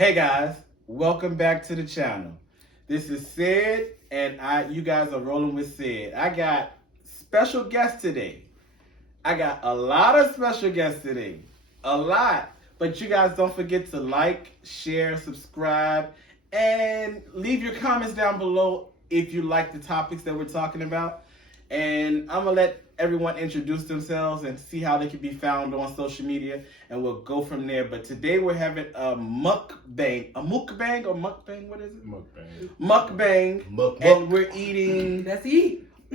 Hey guys, welcome back to the channel. This is Sid, and you guys are rolling with Sid. I got special guests today. I got a lot of special guests today. A lot. But you guys don't forget to like, share, subscribe, and leave your comments down below if you like the topics that we're talking about. And I'm going to let everyone introduce themselves and see how they can be found on social media, and we'll go from there. But today we're having a mukbang. A mukbang or mukbang? What is it? Mukbang. And we're eating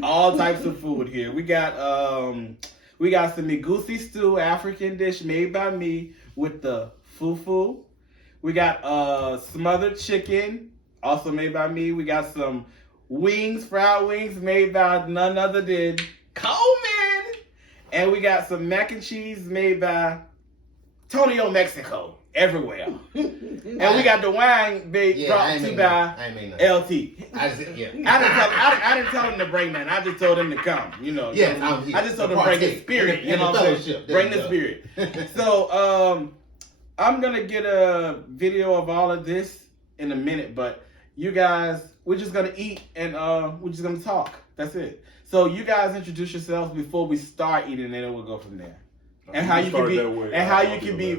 all types of food here. We got some Egusi stew, African dish made by me with the FuFu. We got smothered chicken, also made by me. We got some fried wings made by none other than Coleman. And we got some mac and cheese made by Tonio, Mexico, everywhere. And we got the wine brought to by LT. I didn't tell him to bring that. I just told him to come. I just told him to bring the spirit. You know what I'm saying? Bring the spirit. So I'm gonna get a video of all of this in a minute, but you guys, we're just gonna eat and we're just gonna talk. That's it. So you guys introduce yourselves before we start eating, and then we'll go from there. And how you can be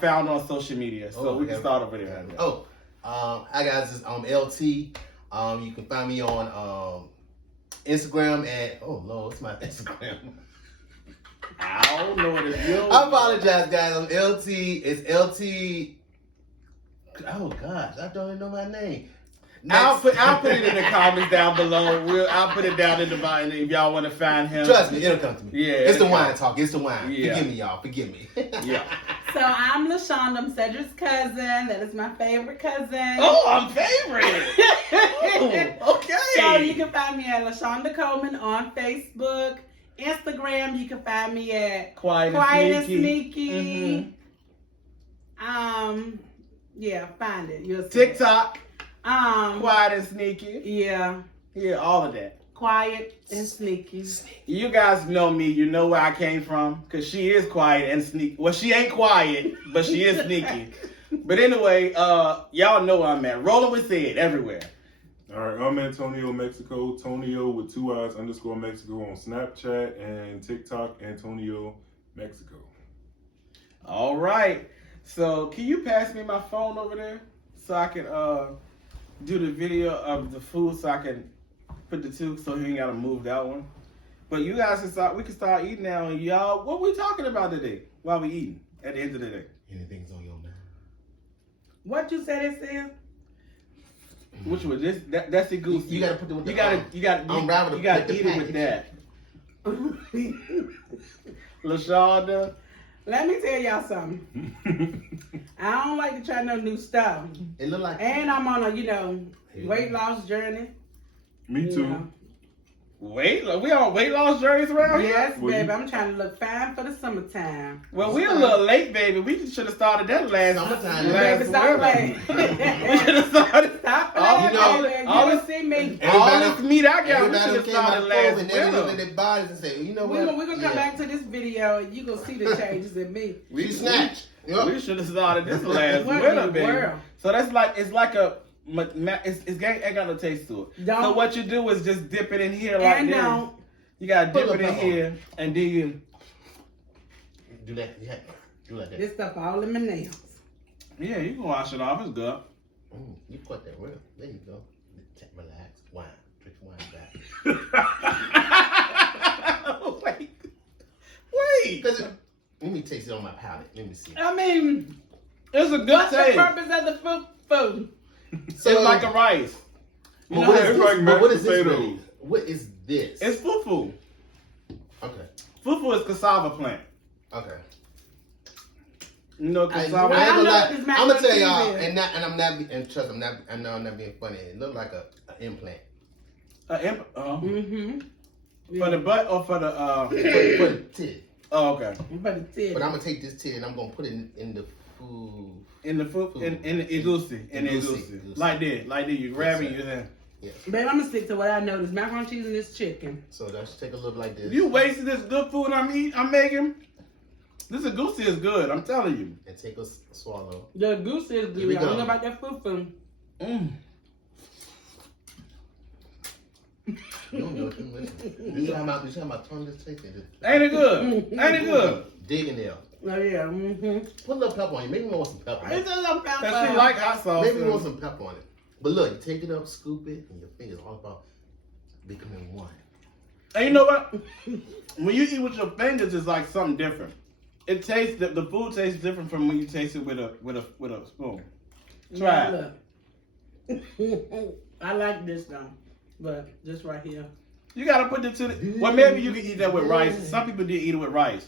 found on social media. So we can start over there. Hi guys, this is LT. You can find me on Instagram at what's my Instagram? I don't know what it is. I apologize, guys. I'm LT. It's LT. Oh gosh, I don't even know my name. I'll put it in the comments down below. I'll put it down in the bottom if y'all want to find him. Trust me, it'll come to me. Yeah, it's the wine talk. It's the wine. Yeah. Forgive me, y'all. Forgive me. Yeah. So I'm LaShonda. I'm Cedric's cousin. That is my favorite cousin. Oh, I'm favorite. Okay. So you can find me at LaShonda Coleman on Facebook. Instagram, you can find me at Quiet and Sneaky. Yeah, find it. You'll see TikTok. it. Quiet and Sneaky. Yeah. Yeah, all of that. Quiet and Sneaky. You guys know me. You know where I came from, because she is quiet and sneaky. Well, she ain't quiet, but she is sneaky. But anyway, y'all know where I'm at. Rolling with Sid everywhere. All right, I'm Antonio Mexico, Tonio with 2 eyes _ Mexico on Snapchat and TikTok, Antonio Mexico. All right. So can you pass me my phone over there so I can do the video of the food, so I can put the two, so he ain't gotta move that one. But you guys we can start eating now. And y'all, what we talking about today while we eating at the end of the day? Anything's on your mind? What you said it said? Which one? That's Egusi. You gotta put them with you gotta eat it with that. LaShonda. Let me tell y'all something. I don't like to try no new stuff. It look like, and I'm on a weight loss journey. Me too. We on weight loss journeys around here? Yes, baby. I'm trying to look fine for the summertime. Well, we're a little late, baby. We should have started that last Baby, stop playing. We should have started. Stop playing, baby. You will see me. All this meat I got, we should have started last and they look at their bodies and say, you know what? We're going to come back to this video and you're going to see the changes in me. We snatch. We should have started this last winter, baby. So that's like, it's like a... It's ain't got no taste to it. So what you do is just dip it in here like this. You gotta dip it in here, and then you do that. Yeah, do like that. This stuff all in my nails. Yeah, you can wash it off. It's good. You caught that real. There you go. Relax. Wine. Drink wine back. Wait. Let me taste it on my palate. Let me see. I mean, it's a good what's taste. the purpose of the food? So it's like a rice. What is this? Really? What is this? It's FuFu. Okay. FuFu is cassava plant. Okay. You know cassava. I'm gonna tell y'all, and I'm not being funny. It looked like an implant. For the butt or for the for the tit. Oh, okay. But I'm gonna take this tit and I'm gonna put it in the food. In the Egusi. Like that. You grab it, you then. Yeah. Babe, I'm gonna stick to what I know. This macaroni and cheese and this chicken. So let's take a look like this. You wasted this good food I'm making. This Egusi is good. I'm telling you. And take a swallow. The goose is Here we good. I don't go. know about that FuFu. Mm. You don't know what you listen. You see how my tongue is tasting? Ain't it good? Ain't it good? Dig in there. Oh yeah. Mm-hmm. Put a little pepper on it. Maybe you want some pepper. It's a little pepper. Cause she like hot sauce. Maybe you want some pepper on it. But look, you take it up, scoop it, and your fingers all about becoming one. And you know what? When you eat with your fingers, it's like something different. It tastes the food tastes different from when you taste it with a spoon. Try it. Look. I like this though, but this right here. You gotta put it to the. Well, maybe you can eat that with rice. Some people did eat it with rice.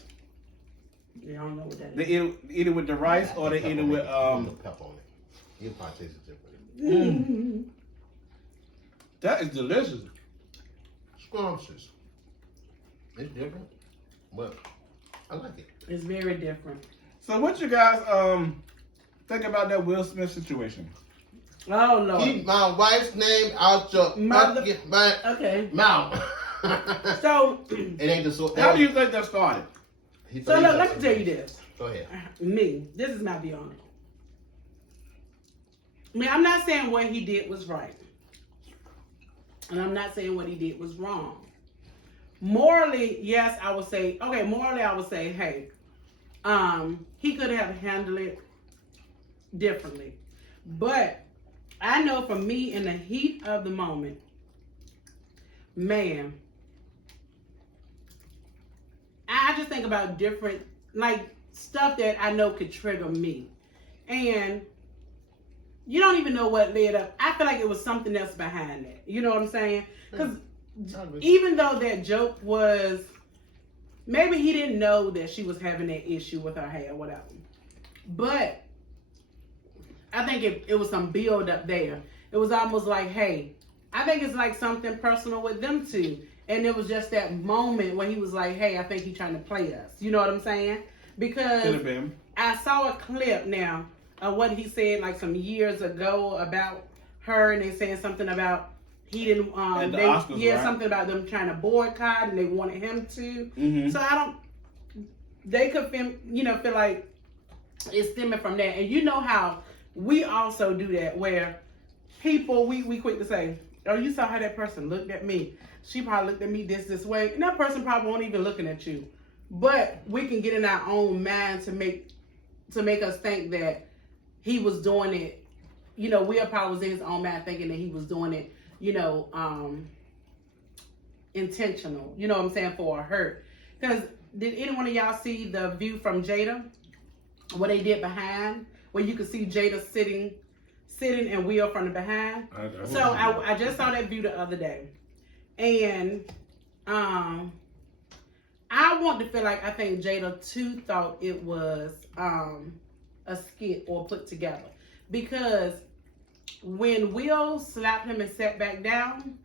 Yeah, I don't know what that They is. eat it with the rice, or they eat it with Put pepper on it. You'll probably taste it different. That is delicious. Scrumptious. It's different, but I like it. It's very different. So what you guys think about that Will Smith situation? Oh Lord. Keep my wife's name out your Mother- fucking Okay. mouth. So It ain't the sort. How do you think that started? so look, let me tell you this. Go ahead. Me, this is my view on it. I mean, I'm not saying what he did was right. And I'm not saying what he did was wrong. Morally, yes, I would say, okay, morally I would say, hey, he could have handled it differently. But I know for me in the heat of the moment, man, I just think about different, like, stuff that I know could trigger me. And you don't even know what led up. I feel like it was something else behind that. You know what I'm saying? Because even though that joke was, maybe he didn't know that she was having that issue with her hair or whatever. But I think it was some build up there. It was almost like, hey, I think it's like something personal with them two. And it was just that moment when he was like, hey, I think he's trying to play us. You know what I'm saying? Because Could have been. I saw a clip now of what he said like some years ago about her, and they saying something about he didn't At the Oscars, right? something about them trying to boycott and they wanted him to. Mm-hmm. So I don't, they could feel like it's stemming from that. And you know how we also do that, where people we quick to say, oh, you saw how that person looked at me, she probably looked at me this way, and that person probably won't even looking at you. But we can get in our own mind to make us think that he was doing it, Will probably was in his own mind thinking that he was doing it, intentional, you know what I'm saying, for a hurt. Because did any one of y'all see the view from Jada? What they did behind, where you could see Jada sitting and Will from the behind. I just saw that view the other day. And I want to feel like I think Jada too thought it was a skit or put together, because when Will slapped him and sat back down,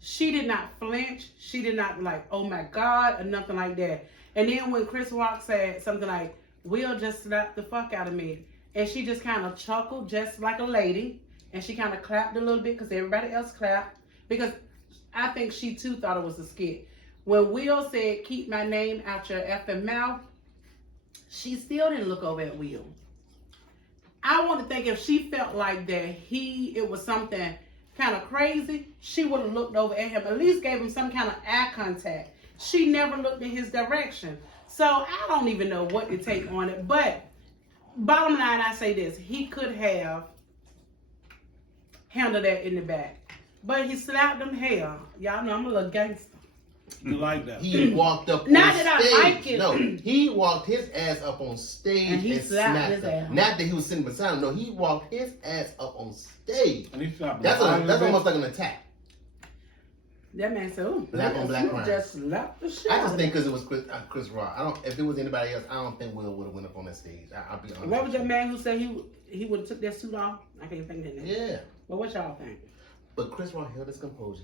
she did not flinch. She did not like, oh my God, or nothing like that. And then when Chris Rock said something like, Will just slapped the fuck out of me, and she just kind of chuckled just like a lady, and she kind of clapped a little bit because everybody else clapped, because I think she too thought it was a skit. When Will said, keep my name out your effing mouth, she still didn't look over at Will. I want to think if she felt like that it was something kind of crazy, she would have looked over at him, at least gave him some kind of eye contact. She never looked in his direction. So I don't even know what to take on it. But bottom line, I say this. He could have handled that in the back. But he slapped him. Hell, y'all know I'm a little gangster. You like that? He walked up Not on that stage. I like it. No, he walked his ass up on stage And he slapped smacked his him. ass. Not that he was sitting beside him. No, he walked his ass up on stage. And he slapped him. That's almost like an attack. That man said, "Ooh, Black on black crime." just slapped the shit I out just of think him." because it was Chris Rock. If it was anybody else, I don't think Will would have went up on that stage. I'll be honest. What was with that you. man who said he would have took that suit off? I can't think of his name. Yeah. But what y'all think? But Chris Rock held his composure.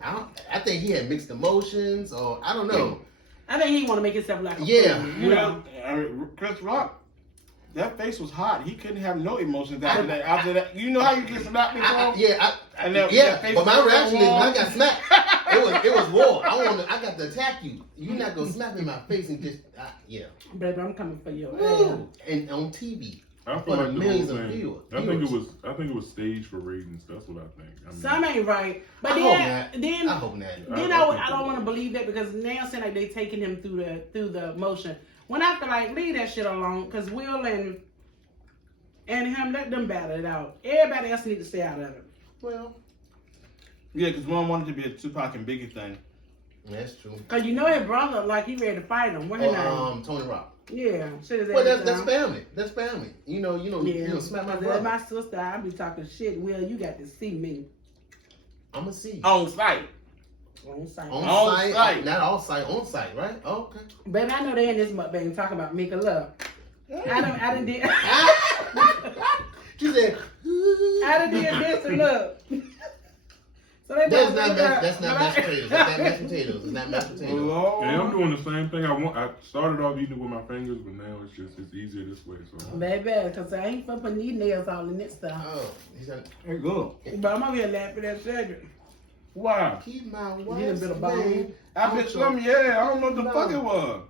I think he had mixed emotions, or I don't know. I think he want to make himself like a Yeah. fool, you know. Chris Rock, that face was hot. He couldn't have no emotions after that. You know how you get slapped before? Yeah, And that yeah. face But my was reaction is when I warm. got smacked. It was war. I got to attack you. You're not gonna smack me in my face and just yeah. Baby, I'm coming for your ass. Woo. And on TV. I For feel the like the millions whole of thing. viewers. I think it was staged for ratings. That's what I think. I mean, Some ain't right, but I hope not. I don't want to believe that because now saying like they taking him through the motion. When I feel like leave that shit alone, because Will and him, let them battle it out. Everybody else need to stay out of it. Well, Yeah, because one wanted to be a Tupac and Biggie thing. that's true. Cause you know his brother, like he ready to fight him. What his name? Tony Rock. Yeah, shit is Well, that's family. That's family. You know, smack my Cause brother. my sister, I be talking shit. Will, you got to see me I'ma see. On site. on site. On site. Not all site, on site, right? Oh, okay. Baby, I know they in this mukbang talking about Mika Love. I done did. She said, I done did this and look. So they that's both not mashed potatoes. That's not mashed potatoes. It's not mashed potatoes. Lord. and I'm doing the same thing. I started off eating with my fingers, but now it's easier this way. So Baby, cause I ain't for putting these nails all in this stuff. Oh, he's like, Hey, good. But I'm over here laughing at Cedric. Wow. keep my Need a wife's bit of name. bone. I bet some, yeah. I don't know what the fuck it was.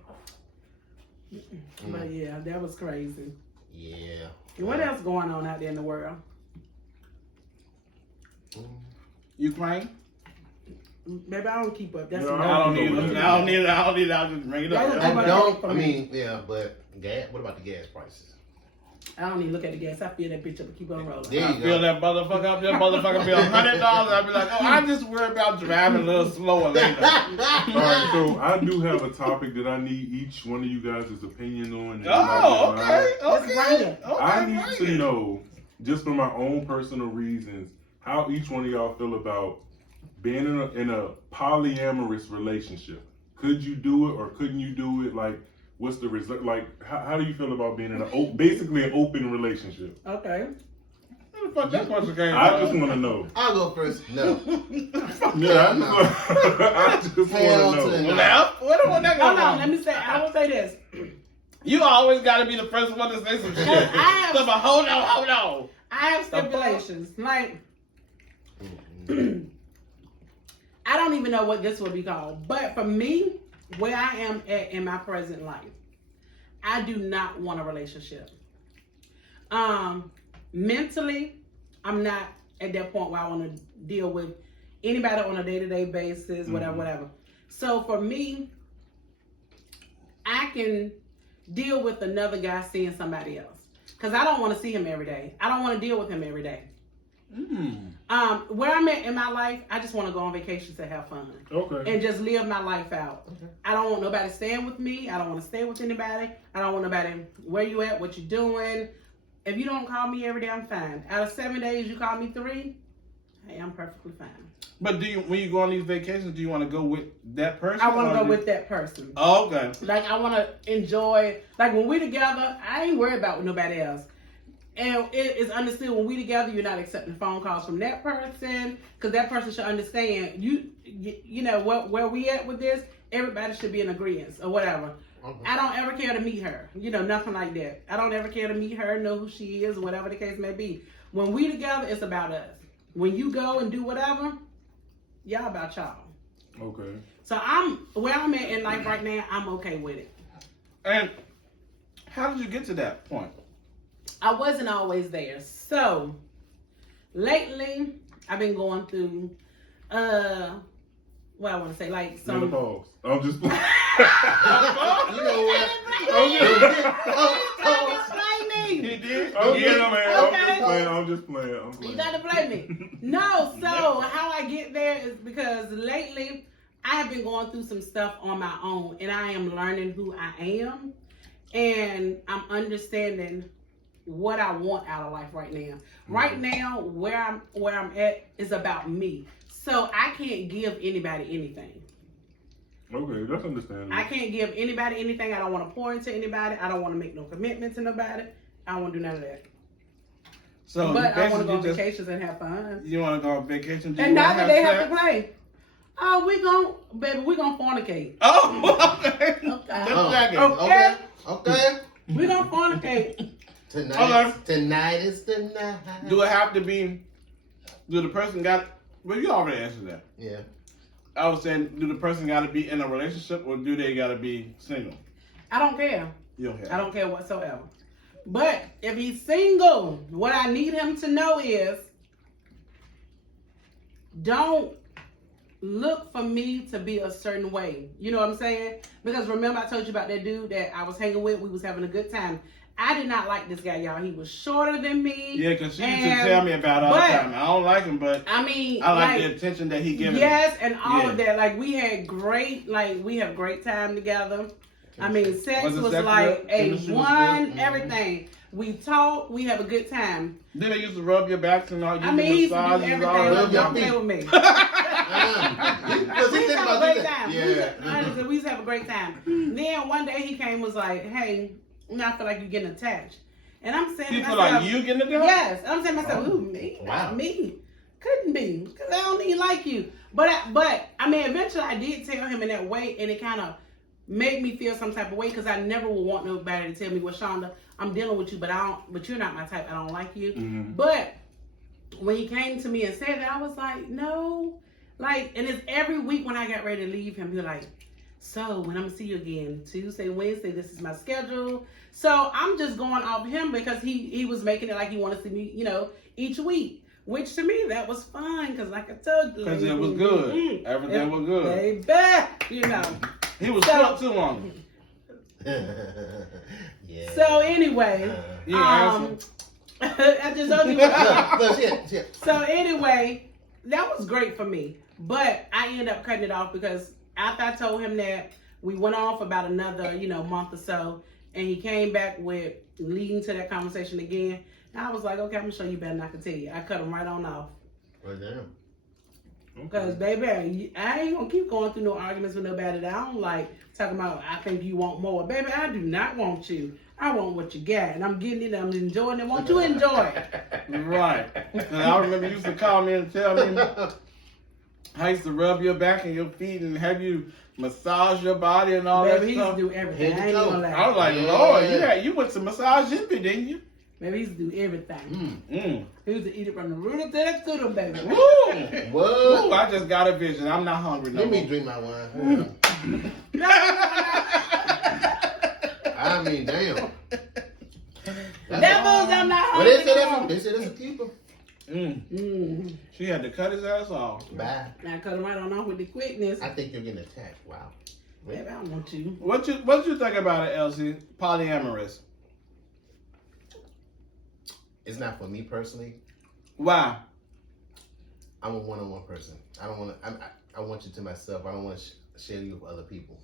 But yeah, that was crazy. Yeah. What else going on out there in the world? Ukraine? Baby, I don't keep up. That's Yeah, enough. I don't need it. I'll just bring it Y'all up. don't I Everybody don't. for I me. mean, yeah, but gas. What about the gas prices? I don't even look at the gas. I feel that bitch up and keep on rolling. There I you feel go. that motherfucker up there, motherfucker be $100. I'll be like, oh, I just worry about driving a little slower later. all right, so I do have a topic that I need each one of you guys' opinion on. and Oh, you might get mine. okay. Let's bring it. I Okay, need bring to it. know, just for my own personal reasons, how each one of y'all feel about being in a polyamorous relationship. Could you do it or couldn't you do it? Like, what's the result? Like, how do you feel about being in basically an open relationship? Okay. Where the fuck that question came I just from? want to know. I'll go first. No. Yeah, no. I just Hell want to to the know. no. Left? Where the one that Hold come on, from? let me say, I will say this. You always got to be the first one to say some shit. I have- So, but hold on. I have stipulations. Like, I don't even know what this would be called. But for me, where I am at in my present life, I do not want a relationship. Mentally, I'm not at that point where I want to deal with anybody on a day-to-day basis, whatever. So for me, I can deal with another guy seeing somebody else. Because I don't want to see him every day. I don't want to deal with him every day. Where I'm at in my life, I just want to go on vacations to have fun. Okay. And just live my life out. Okay. I don't want nobody staying with me. I don't want to stay with anybody. I don't want nobody, where you at, what you doing. If you don't call me every day, I'm fine. Out of 7 days, you call me 3, hey, I'm perfectly fine. But when you go on these vacations, do you want to go with that person? I want or to go do- with that person. Oh, okay. Like, I want to enjoy, like, when we together, I ain't worried about nobody else. And it is understood when we together, you're not accepting phone calls from that person, because that person should understand, you know, where we at with this, everybody should be in agreement or whatever. Okay. I don't ever care to meet her, you know, nothing like that. I don't ever care to meet her, know who she is, whatever the case may be. When we together, it's about us. When you go and do whatever, y'all about y'all. Okay. So where I'm at in life right now, I'm okay with it. And how did you get to that point? I wasn't always there. So lately, I've been going through, what I want to say, like some. Menopause. I'm just. You know what? He did? I'm just playing. You gotta blame me. No, so how I get there is because lately I have been going through some stuff on my own, and I am learning who I am, and I'm understanding what I want out of life right now. Right now, where I'm at is about me. So I can't give anybody anything. Okay, that's understandable. I can't give anybody anything. I don't want to pour into anybody. I don't want to make no commitment to nobody. I don't want to do none of that. So But I want to go on basically vacations and have fun. You want to go on vacation? Do And you now wanna that they sex? have to play, oh, we gonna fornicate. Oh, okay. Okay. Just checking. Okay. Okay. We gonna fornicate. Tonight is the night. Do it have to be? Do the person got? Well, you already answered that. Yeah. I was saying, do the person got to be in a relationship or do they got to be single? I don't care. You don't care. I don't care whatsoever. But if he's single, what I need him to know is don't look for me to be a certain way. You know what I'm saying? Because remember I told you about that dude that I was hanging with. We was having a good time. I did not like this guy, y'all. He was shorter than me. Yeah, because she used to tell me about all the time. I don't like him, but I mean, I like the attention that he gives me. Yes, and all of that. Like we have great time together. I mean, sex was like A1, everything. We talk, we have a good time. Then they used to rub your backs and all. I mean, he used to do everything. Don't play with me. We used to have a great time. Yeah. We used to have a great time. Then one day he came and was like, hey, I feel like you're getting attached. And I'm saying you feel like you getting attached? Yes. I'm saying to myself, ooh, me? Wow. Not me. Couldn't be. Because I don't even like you. But I mean, eventually I did tell him in that way, and it kind of made me feel some type of way because I never would want nobody to tell me, well, Shonda, I'm dealing with you, but you're not my type. I don't like you. Mm-hmm. But when he came to me and said that, I was like, no. Like, and it's every week when I got ready to leave him, he's like, so when I'm gonna see you again, Tuesday, Wednesday, this is my schedule. So I'm just going off him because he was making it like he wanted to see me, each week. Which to me, that was fine because like I told you. Because it was good. Everything was good. Baby, He was short too long. Yeah. So anyway, I just told you. So anyway, that was great for me. But I ended up cutting it off because after I told him that, we went on for about another, month or so, and he came back with leading to that conversation again. And I was like, okay, I'm gonna show you better than I can tell you. I cut him right on off. Right down. Because, baby, I ain't gonna keep going through no arguments with nobody that I don't like. Talking about, I think you want more. Baby, I do not want you. I want what you got. And I'm getting it, I'm enjoying it. Won't you enjoy it? Right. And I remember you used to call me and tell me I used to rub your back and your feet and have you massage your body and all Baby, that he stuff. used to do everything. I ain't gonna lie. I was like, Lord, you went to massage hippie, didn't you? Baby, he used to do everything. He used to eat it from the root to the tutor, baby. Woo! What? Ooh, I just got a vision. I'm not hungry no Let me more. drink my wine. I mean, damn. Devils, I'm not Well, hungry. they said that's a keeper. She had to cut his ass off. Bye. I cut him right on off with the quickness. I think you're getting attacked. Wow. Baby, I don't want you. What you think about it, Elsie? Polyamorous. It's not for me personally. Why? I'm a one-on-one person. I don't want to. I want you to myself. I don't want to share you with other people.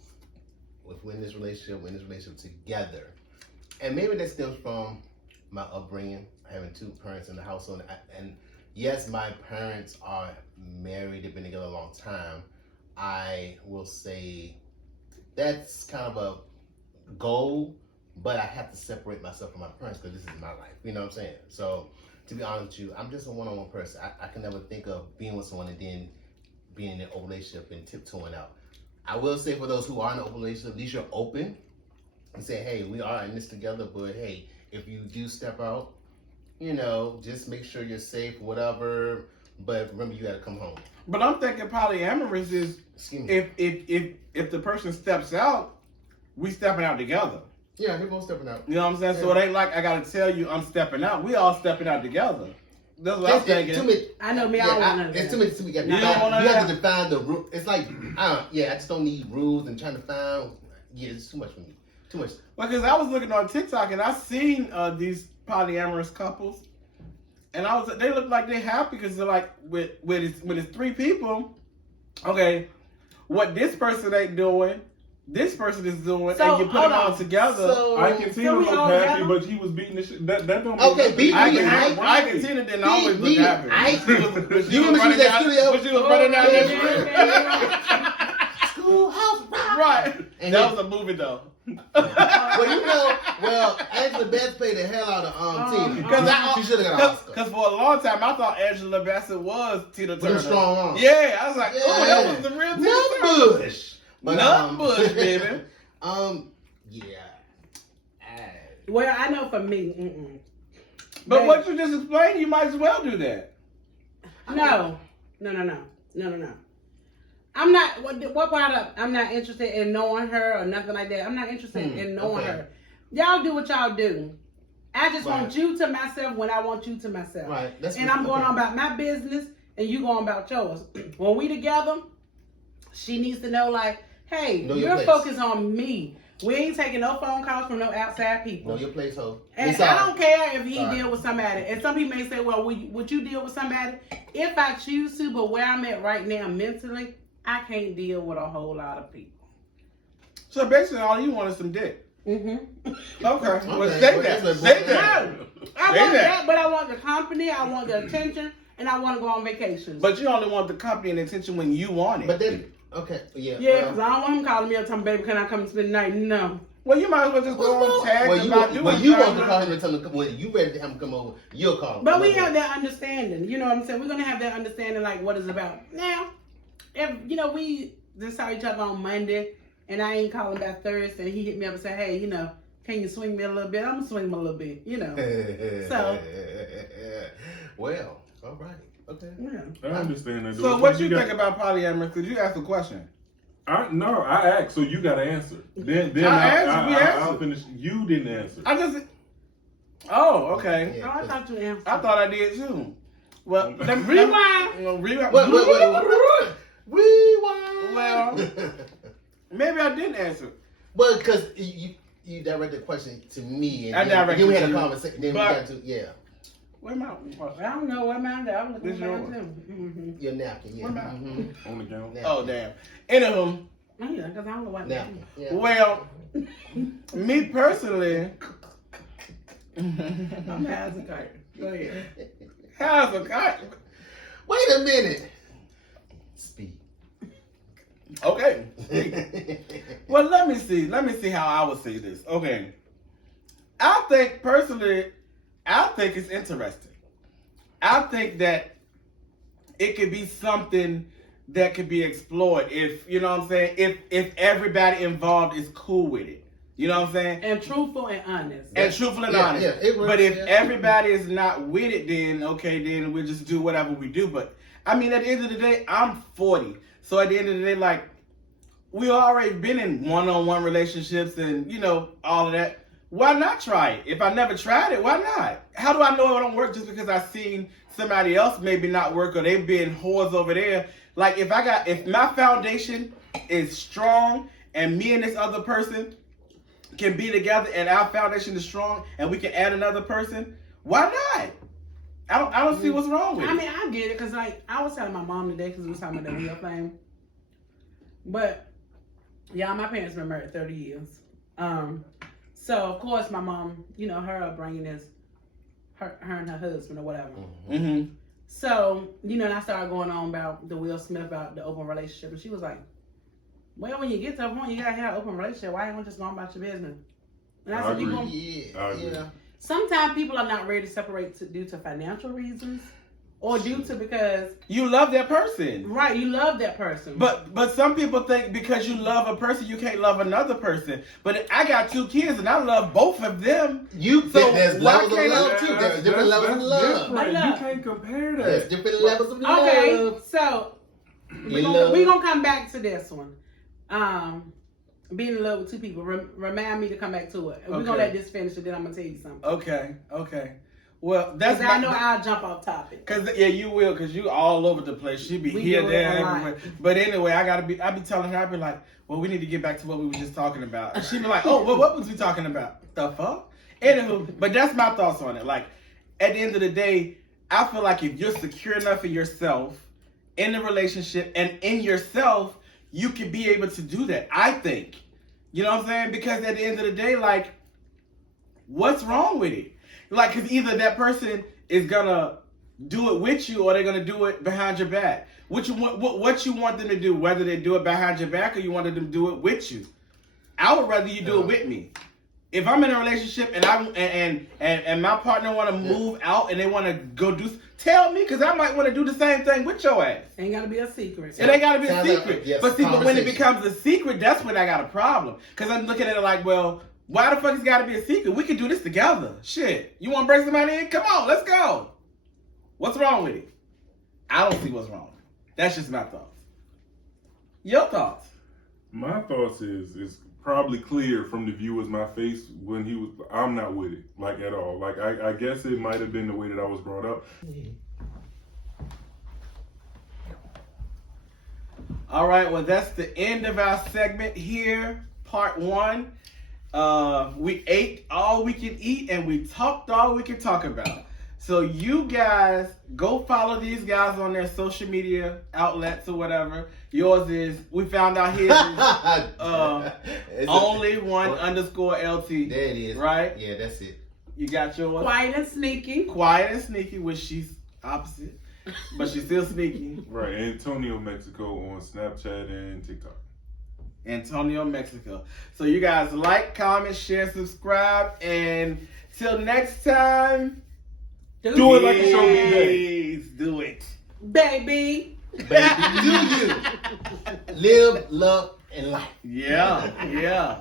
We're in this relationship together, and maybe that stems from my upbringing, having two parents in the household. And yes, my parents are married; they've been together a long time. I will say that's kind of a goal, but I have to separate myself from my parents because this is my life. You know what I'm saying? So, to be honest with you, I'm just a one-on-one person. I can never think of being with someone and then being in an open relationship and tiptoeing out. I will say for those who are in an open relationship, at least you're open and say, hey, we are in this together, but hey, if you do step out, just make sure you're safe, whatever. But remember, you got to come home. But I'm thinking polyamorous is if the person steps out, we stepping out together. Yeah, they're both stepping out. You know what I'm saying? Yeah. So it ain't like I gotta tell you I'm stepping out. We all stepping out together. That's what I'm thinking. I know me. I don't want to. It's too many. You have to define the rule. It's like, I just don't need rules and trying to find. Yeah, it's too much for me. Too much. Because I was looking on TikTok and I seen these polyamorous couples, and they look like they happy because they're like when it's three people. Okay, what this person ain't doing, this person is doing, and you put them all together. So, I can see him look happy, but he was beating the shit. That don't make okay, I can see that didn't always look happy. You remember she was at studio? When she was running down that street. Schoolhouse Rock. Right. And that was a movie though. Angela Bassett played the hell out of Tina. Because she should have got an Oscar. Because for a long time I thought Angela Bassett was Tina Turner. With a strong arm. Yeah, I was like, oh, that was the real Tina Turner. Bush. Nut bush, baby. Yeah. Well, I know for me. But what you just explained, you might as well do that. No. I'm not, what part of, I'm not interested in knowing her or nothing like that. I'm not interested in knowing her. Y'all do what y'all do. I just want you to myself when I want you to myself. Right. And I'm going on about my business and you going about yours. When we together, she needs to know like, hey, you're focused on me. We ain't taking no phone calls from no outside people. Know your place, ho. And I don't care if he deal with somebody. And some people may say, well, would you deal with somebody? If I choose to, but where I'm at right now mentally, I can't deal with a whole lot of people. So basically, all you want is some dick. Mm-hmm. Okay. Well, say that. Say that. I want that, but I want the company, I want the attention, and I want to go on vacations. But you only want the company and attention when you want it. But then, okay, yeah. Yeah, because I don't want him calling me up telling me, baby, can I come and spend the night? No. Well, you might as well just go on tag well, and you not want, do well, it. you want to call him and tell him, when you ready to have him come over, you'll call him. But we have that understanding. You know what I'm saying? We're going to have that understanding, like, what it's about. Now, if, you know, we just saw each other on Monday, and I ain't calling back Thursday, and he hit me up and said, hey, you know, can you swing me a little bit? I'm going to swing him a little bit, you know. So. Well, all right. Okay. Yeah. I understand that. So what you think about polyamory? Could you ask a question? No, I asked, so you got to answer. Then I'll finish. You didn't answer. I just. Oh, okay. Yeah, I thought you answered. I thought I did too. Well, rewind. Rewind. Rewind. Well, maybe I didn't answer. Well, because you directed the question to me, and then we had a conversation. Then we got to Where am I? I don't know where mine is. I was looking at yours. Your napkin, yeah. On the count. Oh, damn. Anywho. Yeah, because I don't know what Napkin. Yeah. Well, me personally. I'm as a curtain. Go ahead. How's a curtain? Wait a minute. Speak. Okay. Well, let me see. Let me see how I would say this. Okay. I think personally, it's interesting. I think that it could be something that could be explored if, you know what I'm saying, if everybody involved is cool with it. You know what I'm saying? And truthful and honest. And truthful and honest. Yeah, it works, but if everybody is not with it, then okay, then we'll just do whatever we do. But I mean, at the end of the day, I'm 40. So at the end of the day, like, we already been in one-on-one relationships and, you know, all of that. Why not try it? If I never tried it, why not? How do I know it don't work just because I've seen somebody else maybe not work or they've been whores over there? Like, if my foundation is strong and me and this other person can be together and our foundation is strong and we can add another person, why not? I don't see what's wrong with it. I mean, I get it because, like, I was telling my mom today because we were talking about that wheel thing. But, yeah, my parents been married 30 years. So, of course, my mom, you know, her upbringing is her and her husband or whatever. Mm-hmm. So, you know, and I started going on about the Will Smith, about the open relationship. And she was like, well, when you get to a point, you got to have an open relationship. Why ain't you just going about your business? And I said, Yeah. Sometimes people are not ready to separate due to financial reasons. Or due to because you love that person. Right, you love that person. But some people think because you love a person, you can't love another person. But I got 2 kids and I love both of them. There's levels of love too. There's different levels of love. You can't compare that. There's different levels of love. Okay, so we're gonna come back to this one. Being in love with 2 people. Remind me to come back to it. And we're gonna let this finish and then I'm gonna tell you something. Okay. Well, that's I know I'll jump off topic. You will, because you all over the place. She be here, there, everywhere. But anyway, I be telling her, I be like, well, we need to get back to what we were just talking about. And she be like, oh, well, what was we talking about? The fuck? Anywho, but that's my thoughts on it. Like, at the end of the day, I feel like if you're secure enough in yourself, in the relationship, and in yourself, you can be able to do that, I think. You know what I'm saying? Because at the end of the day, like, what's wrong with it? Like, because either that person is going to do it with you or they're going to do it behind your back. What you want them to do, whether they do it behind your back or you want them to do it with you. I would rather you do it with me. If I'm in a relationship and my partner want to move out and they want to go tell me, because I might want to do the same thing with your ass. Ain't got to be a secret. It ain't got to be a secret. But when it becomes a secret, that's when I got a problem. Because I'm looking at it like, well, why the fuck it's got to be a secret? We can do this together. Shit. You want to bring somebody in? Come on, let's go. What's wrong with it? I don't see what's wrong. That's just my thoughts. Your thoughts? My thoughts is it's probably clear from the viewers my face when he was. I'm not with it like at all. Like I guess it might have been the way that I was brought up. All right, well, that's the end of our segment here, part 1. We ate all we can eat and we talked all we can talk about. So you guys go follow these guys on their social media outlets or whatever. Yours is, we found out his is only one underscore LT. There it is. Right? Yeah, that's it. You got yours? Quiet and sneaky. Quiet and sneaky, which she's opposite. But she's still sneaky. Right, Antonio Mexico on Snapchat and TikTok. Antonio, Mexico. So you guys like, comment, share, subscribe, and till next time, Do it like a show me day. please do it. Baby. Baby, do you live, love, and life? Yeah, yeah.